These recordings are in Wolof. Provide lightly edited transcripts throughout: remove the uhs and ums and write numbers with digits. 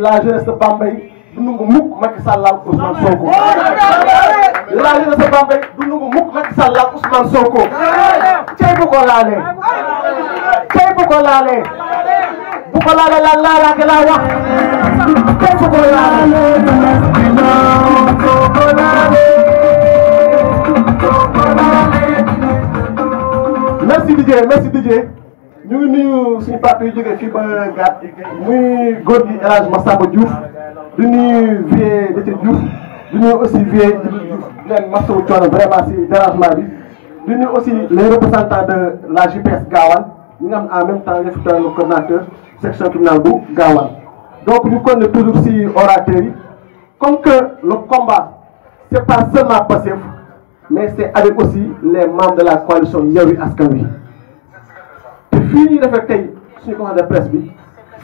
la jeunesse de Bambey du nangu mukk Macky Sall laal Ousmane Sonko. La jeunesse de Bambey du nangu mukk Macky Sall laal Ousmane Sonko. Cey bu ko laalee. Cey bu ko laalee. Bu ko laalee la laalaake laa wax. Cey bu ko laalee. Merci Didier, merci Didier. ñu ngi nuyu suñu parti yu jógee fii ba gàtt muy góor gi El Hadj Massamba Diouf di nuyu Vieux Déthié Diouf di nuyu aussi Vieux Djibril Diouf di leen masawu coono vraiment si dérangement bi di nuyu aussi les représentants de la JPS Gawane ñi nga xam en même temps ñu fi le coordinateur section criminelle bu Gawane. Donc ñu connaît toujours si orateurs yi comme que le combat c'est pas seulement Pastef mais c'est avec aussi les membres de la coalition Yewwi Askan Wi. fii ñuy defee tey suñu conférence de presse bi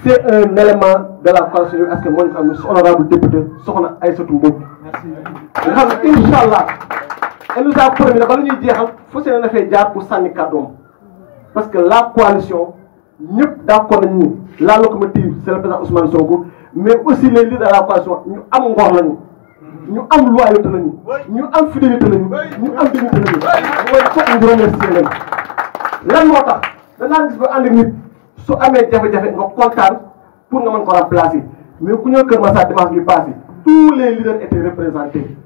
c'est un élément de la coalition Yewwi Askan Wi moo ñu xam ne su honorable député soxna Aïssatou Mbodj nga xam ne incha allah elle nous a promis ne ba la ñuy jeexal fas yéene na fee jaar pour sànni kàddoom parce que la coalition ñëpp d'accord nañu ni la locomotive c'est le président Ousmane Sonko mais aussi les leaders de la coalition ñu am ngor lañu ñu am loyauté lañu ñu am fidélité lañu ñu am dignité lañu mooy foog ñu remercier leen lan moo tax danaa gis ba ànd nit su amee jafe-jafe nga kontaan pour nga mën ko remplacer mais ku ñëw Kër Massar dimanche bi passé tous les leaders étaient représentés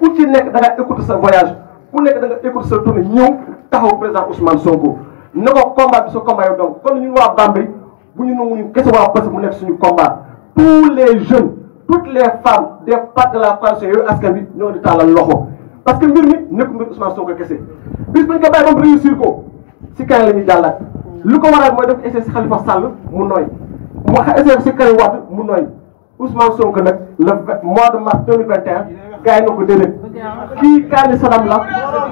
ku ci nekk da nga écouter sa voyage ku nekk da nga écouter sa tournée ñëw taxaw président Ousmane Sonko na ko combat bi sa combat yow donc kon ñun waa Bambey bu ñu nangu ñu kese waa Pastef mu nekk suñu combat tous les jeunes toutes les femmes des partis de la coalition Yewwi Askan Wi ñoo di tàllal loxo parce que mbir mi nekkul mbir Ousmane Sonko kese bis bu ñu ko bàyyi ba mu réussir ko si kañ la ñuy jàllaat lu ko waral mooy def essai si Khalifa Sall mu nooy mu essai si Karim Wade mu nooy Ousmane Sonko nag le mois de mars 2021 gars yi na ko déedéet kii kaani sanam la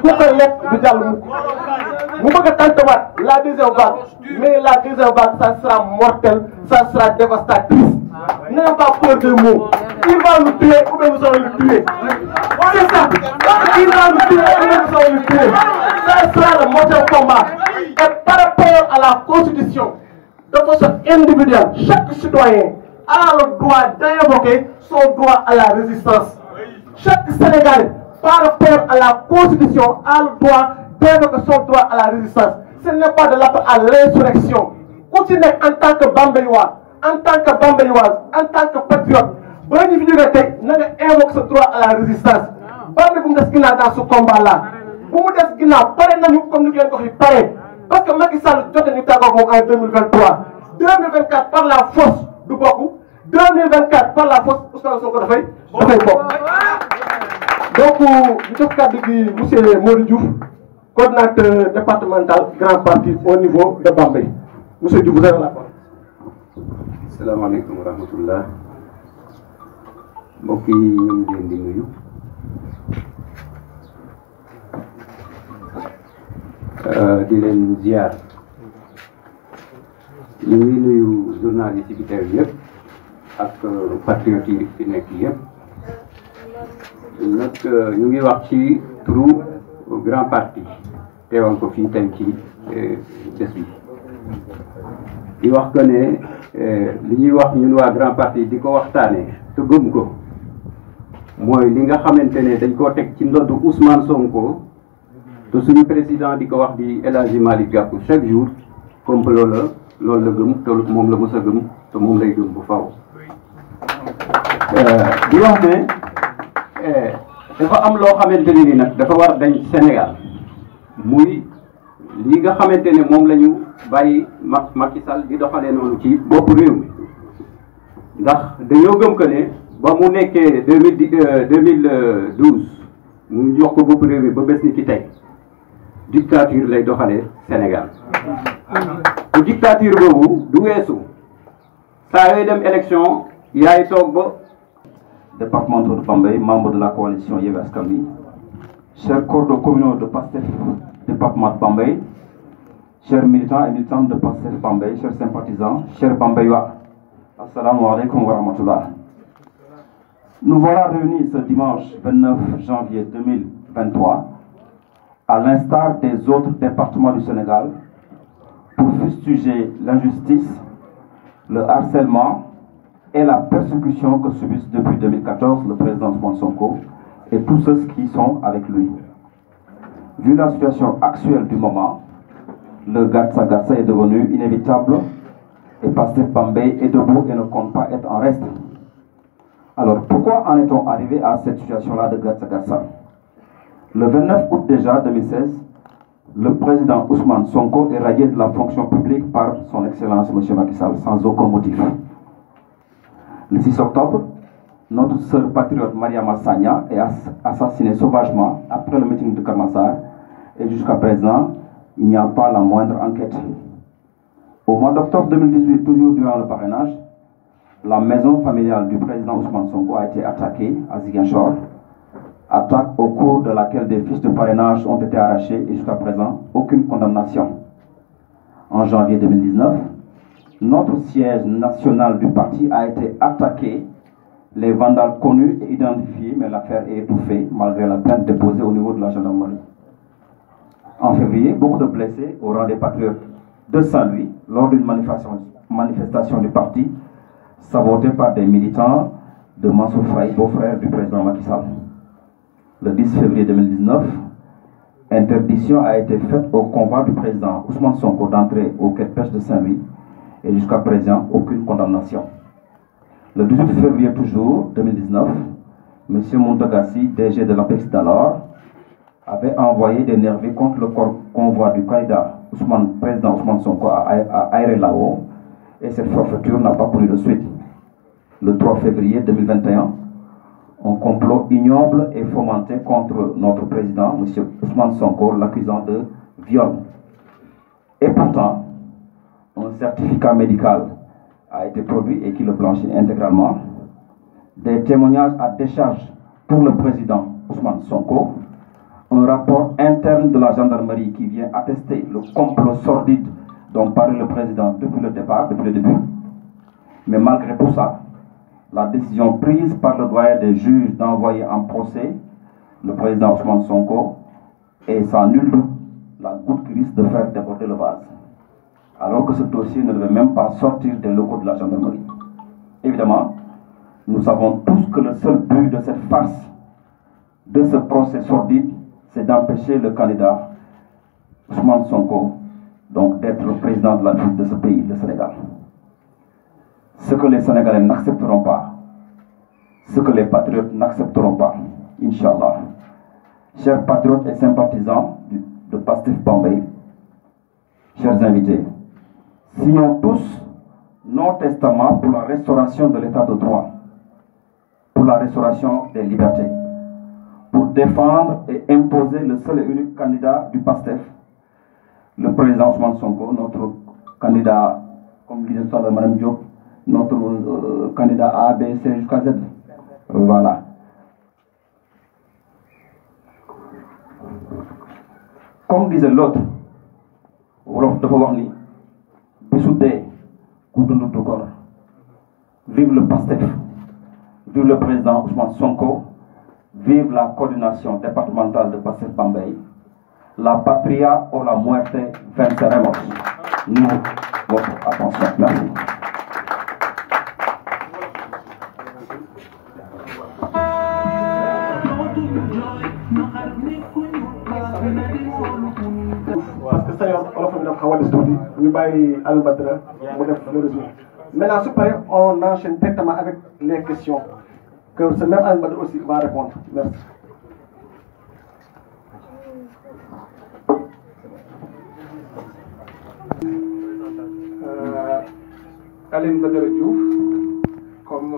ku ko lekk du jàll mu bëgg a tantawaat la deuxième vague mais la deuxième vague ça sera mortel ça sera dévastatrice n'ayons pas peur des mots il va nous tuer ou bien nous allons le tuer c'est ça il va nous tuer ou bien nous allons le tuer ça sera le mortel combat. Et par rapport à la Constitution, de façon individuelle, chaque citoyen a le droit d'invoquer son droit à la résistance. Chaque Sénégalais, par rapport à la Constitution, a le droit d'invoquer son droit à la résistance. Ce n'est pas de l'appel à l'insurrection. Continuez en tant que Bambéyois, en tant que Bambéyoise, en tant que patriote. Vous invoquer ce droit à la résistance. Bambé, vous êtes dans ce combat-là. Vous êtes comme nous avons parlé. Parce que Macky Sall jote ñu tàggoog moom en 2023 2024 par la force du bokk 2024 par la force Ousmane Sonko dafay bokk. Donc ñu jox kàddu gi monsieur Modou Diouf coordinateur départemental grand parti au niveau de Bambey monsieur Diouf vous avez la parole. Asalaamaaleykum wa rahmatullah mbokk yi ñu ngi leen di nuyu. di leen ziar ñu ngi nuyu journaliste yi teew yëpp ak patriotes yi fi nekk yëpp nag ñu ngi wax ci turu grand parti teewal ko fii tey ci bés bi di wax que ne li ñuy wax ñun waa grand parti di ko waxtaane te gëm ko mooy li nga xamante ne dañ koo teg ci ndoddu Ousmane Sonko te suñu président di ko wax di El Hadji Malick Gakou chaque jour complot la loolu la gëm te moom la mës a gëm te moom lay gëm bu faw di wax ne dafa am loo xamante ne ni nag dafa war dañ Sénégal muy li nga xamante ne moom la ñu bàyyi Macky Sall di doxalee noonu ci bopp réew mi ndax dañoo gëm que ne ba mu nekkee 2012 mu jox ko bopp réew mi ba bés ni ci tey dictature lay doxalee Sénégal te dictature boobu du weesu saa yooyu dem élection yaay toog ba. Département de Bambey, membre de la coalition Yewwi Askan Wi, chers corps communaux de Pastef département de Bambey, chers militants et militantes de Pastef Bambey, chers sympathisants, chers Bambeyois, assalamu alaikum wa rahmatullah. Nous voilà réunis ce dimanche 29 janvier 2023 à l'instar des autres départements du Sénégal pour fustiger l'injustice, le harcèlement, et la persécution que subissent depuis 2014 le président Ousmane Sonko et tous ceux qui sont avec lui. Vu la situation actuelle du moment, le Gatsa Gatsa est devenu inévitable et Pastef Bambey est debout et ne compte pas être en reste. Alors pourquoi en est-on arrivé à cette situation-là de Gatsa Gatsa? Le 29 août déjà 2016, le président Ousmane Sonko est radié de la fonction publique par son Excellence M. Macky Sall sans aucun motif. Le 6 octobre, notre sœur patriote Mariama Sagna est assassinée sauvagement après le meeting de Kermassar et jusqu'à présent, il n'y a pas la moindre enquête. Au mois d'octobre 2018, toujours durant le parrainage, la maison familiale du président Ousmane Sonko a été attaquée à Ziguinchor, attaque au cours de laquelle des fiches de parrainage ont été arrachées et jusqu'à présent, aucune condamnation. En janvier 2019, notre siège national du parti a été attaqué, les vandales connus et identifiés, mais l'affaire est étouffée malgré la plainte déposée au niveau de la gendarmerie. En février, beaucoup de blessés au rang des patriotes de Saint-Louis lors d'une manifestation du parti sabotée par des militants de Mansour Faye, beau-frère du président Macky Sall. Le 10 février 2019, interdiction a été faite au convoi du président Ousmane Sonko d'entrer au quai de pêche de Saint-Louis et jusqu'à présent, aucune condamnation. Le 18 février toujours, 2019, M. Mountagassi, DG de l'APEX d'alors, avait envoyé des nervis contre le convoi du candidat président Ousmane Sonko à Aéré-Lao et cette forfaiture n'a pas connu de suite. Le 3 février 2021, un complot ignoble est fomenté contre notre président, M. Ousmane Sonko, l'accusant de viol. Et pourtant, un certificat médical a été produit et qui le blanchit intégralement. Des témoignages à décharge pour le président Ousmane Sonko. Un rapport interne de la gendarmerie qui vient attester le complot sordide dont parlait le président depuis le début. Mais malgré tout ça, la décision prise par le doyen des juges d'envoyer en procès le président Ousmane Sonko est sans nul doute la goutte qui risque de faire déborder le vase. Alors que ce dossier ne devait même pas sortir des locaux de la gendarmerie. Évidemment, nous savons tous que le seul but de cette farce, de ce procès sordide, c'est d'empêcher le candidat Ousmane Sonko donc d'être le président de la République de ce pays, le Sénégal. Ce que les Sénégalais n'accepteront pas, ce que les patriotes n'accepteront pas, Inch'Allah. Chers patriotes et sympathisants de Pastef Bambey, chers invités, signons tous nos testaments pour la restauration de l'état de droit, pour la restauration des libertés, pour défendre et imposer le seul et unique candidat du PASTEF, le président Ousmane Sonko, notre candidat, comme disait tout à l'heure Mme Diop, notre candidat A, B, C jusqu'à Z. Voilà. Comme disait l'autre, Wolof dafa wax ni bisu dee ku dund du gor. Vive le PASTEF, vive le président Ousmane Sonko, vive la coordination départementale de Pastef Bambey. La patria o la muerte venceremos. Nous, votre attention. Merci. Parce que ça y est, on a fait une fois de studio, nous baillons Al Badra, on def le résumé. Maintenant, ce pareil, on enchaîne directement avec les questions que ce même Al Badra aussi va répondre. Merci. Aline Badara Diouf, comme